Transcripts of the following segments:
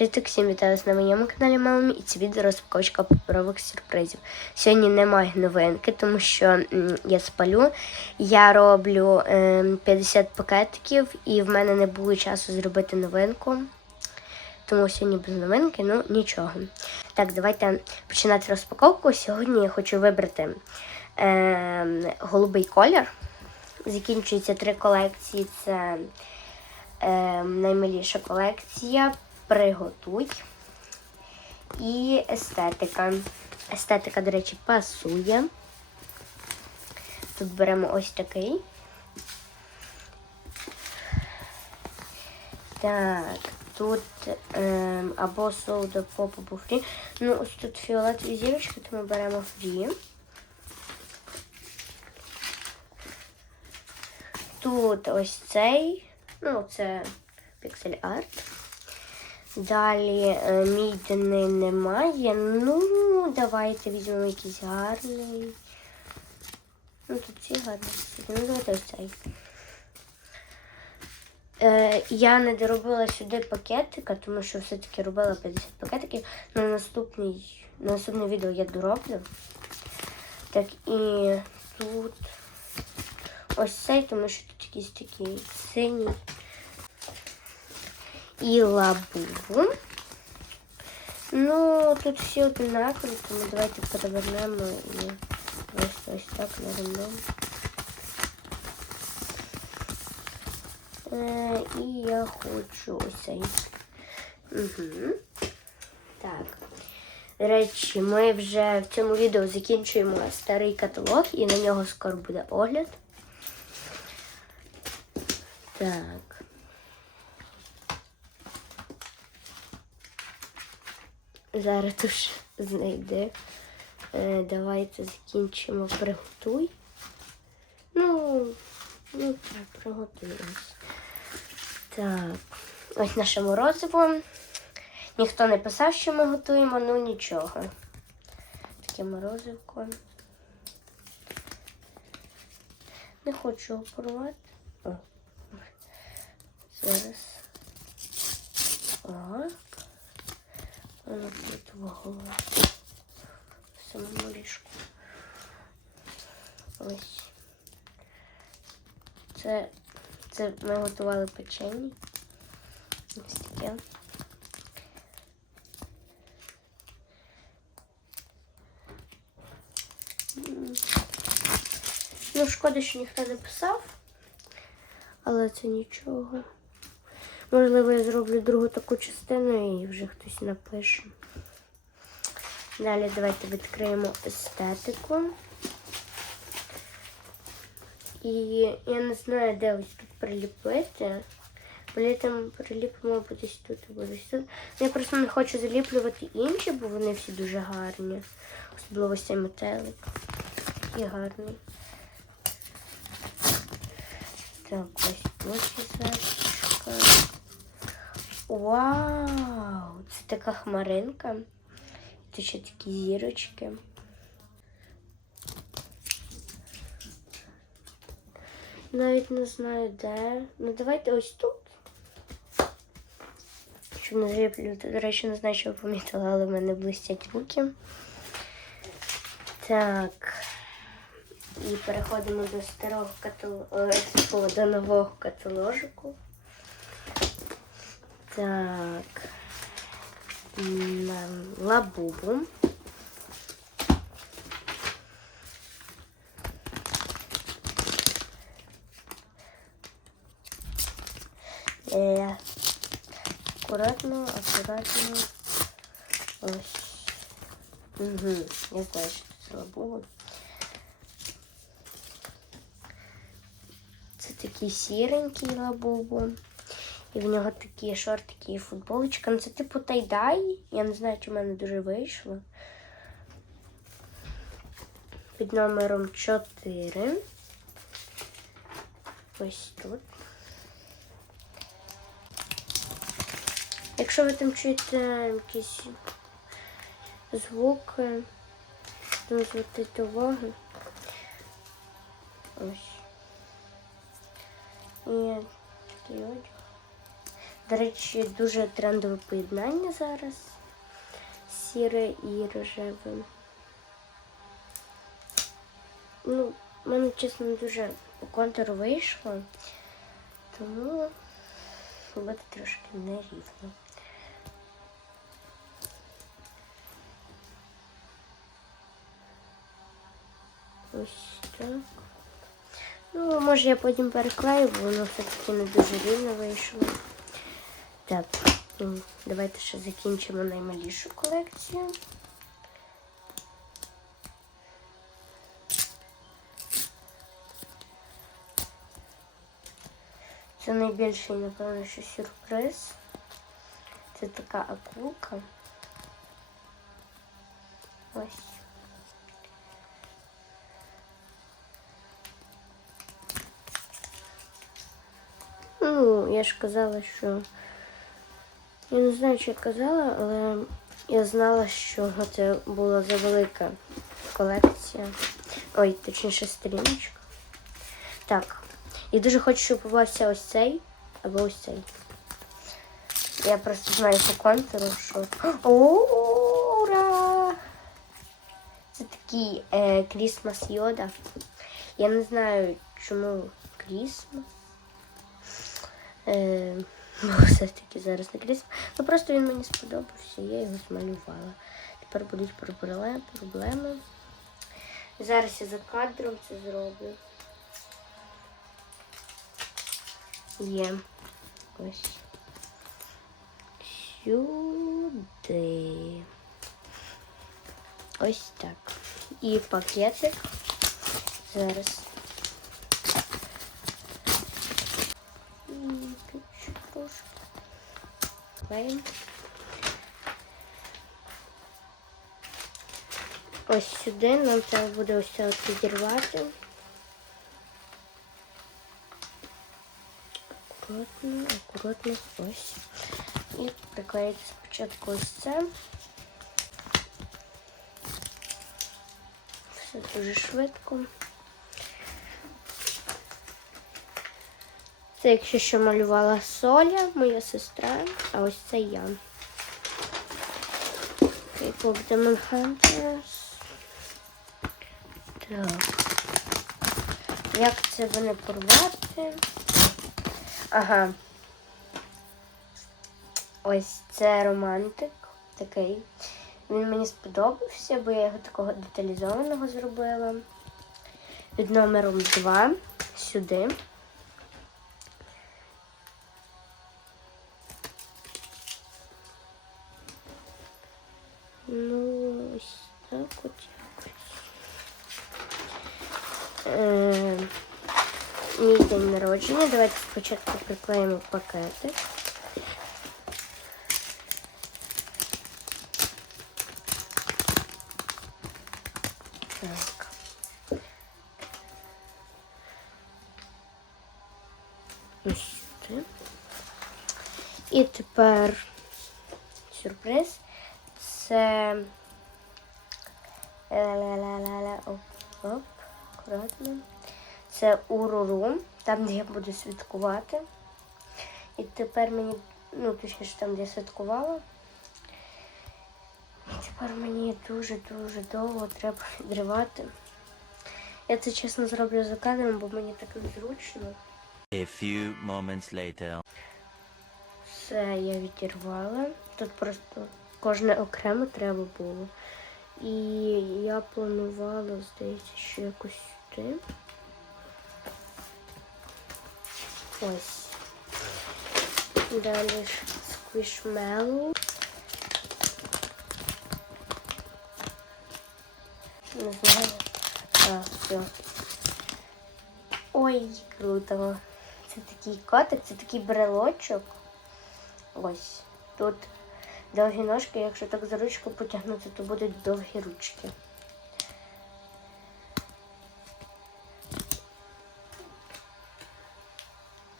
Привіт, всім вітаю вас на моєму каналі Мамі і це відео розпаковочка паперових сюрпризів. Сьогодні немає новинки, тому що я спалю. Я роблю ем, 50 пакетиків і в мене не було часу зробити новинку. Тому сьогодні без новинки, ну нічого. Так, давайте починати розпаковку. Сьогодні я хочу вибрати ем, голубий колір. Закінчується три колекції. Це е, наймиліша колекція. Приготуй. І естетика. Естетика, до речі, пасує. Тут беремо ось такий. Так, тут е, або солода поп, або фрі. Ну, ось тут фіолетові зірочки, то ми беремо фрі. Тут ось цей, ну, це піксель арт. Далі е, мідний немає. Ну, давайте візьмемо якийсь гарний. Ну, тут ці гарні. Ну, давайте ось цей. Е, я не доробила сюди пакетика, тому що все-таки робила 50 пакетиків. На наступний, на наступне відео я дороблю. Так, і тут ось цей, тому що тут якийсь такий синій. І лабубу. Ну, тут всі однакові, тому давайте перевернемо і просто ось так наремнемо. Е, і я хочу ось. Угу. Так. До речі, ми вже в цьому відео закінчуємо старий каталог і на нього скоро буде огляд. Так. Зараз туш знайде. Е, давайте закінчимо приготуй. Ну, ну так, приготуємось. Так, ось наше морозиво. Ніхто не писав, що ми готуємо, ну нічого. Таке морозивко. Не хочу його. О. Зараз. Так. Воно тут в голову. В самому ліжку. Ось. Це, це ми готували печені. Ось таке. Ну, шкода, що ніхто не писав, але це нічого. Можливо, я зроблю другу таку частину і вже хтось напише. Далі давайте відкриємо естетику. І я не знаю, де ось тут приліпити. Політом приліпимо або десь тут, або десь тут. Я просто не хочу заліплювати інші, бо вони всі дуже гарні. Особливо цей метелик. Такий гарний. Так, ось ось зачка. Вау! Це така хмаринка. Тут ще такі зірочки. Навіть не знаю де. Ну давайте ось тут. Щоб не зліплювати. До речі, не знаю, що ви помітили, але в мене блистять руки. Так. І переходимо до старого каталогу, до нового каталожику. Так. Лабубу. Е, акуратно, акуратно. Ось. Угу. Я знаю, що це лабуба. Це такий сіренький лабубу. І в нього такі шортики і футболочка. Ну це типу тайдай. Я не знаю, чи в мене дуже вийшло. Під номером 4. Ось тут. Якщо ви там чуєте якісь звуки, то звертайте увагу. Ось. І такий одяг. До речі, дуже трендове поєднання зараз. Сіре і рожеве. Ну, мене, чесно, дуже по контуру вийшло, тому буде трошки нерівно. Ось так. Ну, може я потім переклею, бо воно все-таки не дуже рівно вийшло. Так, давайте ще закінчимо наймалішу колекцію. Це найбільший, напевно, що сюрприз. Це така акулка. Ось. Ну, я ж казала, що. Я не знаю, чи я казала, але я знала, що це була завелика колекція. Ой, точніше, сторіночка. Так. Я дуже хочу, щоб попався ось цей або ось цей. Я просто знаю по контуру, що. Ура! Це такий е, Крісмас Йода. Я не знаю, чому Крісмас. Е, все-таки зараз не Крісмас. Ну просто він мені сподобався, я його змалювала. Тепер будуть проблеми. Зараз я за кадром це зроблю. Є. Ось. Сюди. Ось так. І пакетик. Зараз. Клеїмо. Ось сюди нам треба буде ось це от відірвати. Акуратно, акуратно, ось. І приклеїти спочатку ось це. Все дуже швидко. Це, якщо що малювала Соля, моя сестра, а ось це я. Of Demon Hunters. Так. Як це вони порвати? Ага. Ось це романтик такий. Він мені сподобався, бо я його такого деталізованого зробила. Під номером 2 сюди. Ну, ось так от якось. Е, мій день народження. Давайте спочатку приклеїмо пакетик. Так. Ось сюди. І тепер сюрприз. Це оп, оп, акуратно. Це уруру, там, де я буду святкувати. І тепер мені, ну, точніше, там, де я святкувала. І тепер мені дуже-дуже довго треба відривати. Я це чесно зроблю за кадром, бо мені так незручно. A few moments later. Все я відірвала. Тут просто кожне окремо треба було. І я планувала, здається, що якось сюди. Ось. Далі ж сквішмелу. Не знаю. А, все. Ой, круто. Це такий котик, це такий брелочок. Ось. Тут довгі ножки, якщо так за ручку потягнути, то будуть довгі ручки.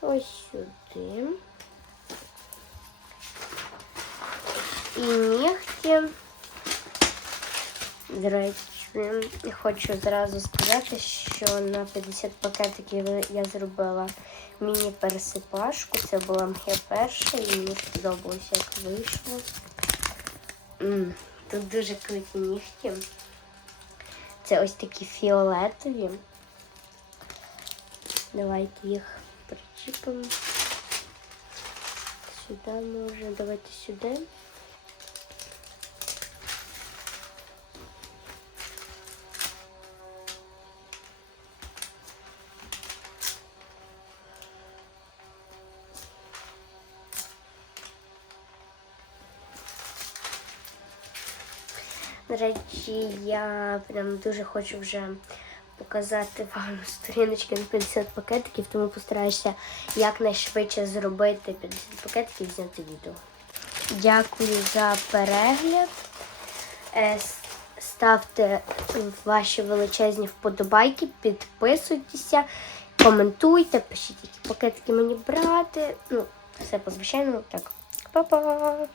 Ось сюди. І нігті. До речі, Хочу зразу сказати, що на 50 пакетиків я зробила міні-пересипашку. Це була моя перша і мені сподобалося, як вийшло. Тут дуже круті нігті. Це ось такі фіолетові. Давайте їх причіпимо. Сюди може, давайте сюди. До речі, я прям дуже хочу вже показати вам сторіночки на 50 пакетиків, тому постараюся якнайшвидше зробити 50 пакетиків і зняти відео. Дякую за перегляд. Е, Ставте ваші величезні вподобайки, підписуйтеся, коментуйте, пишіть, які пакетики мені брати. Ну, все по звичайному. Так, па-па!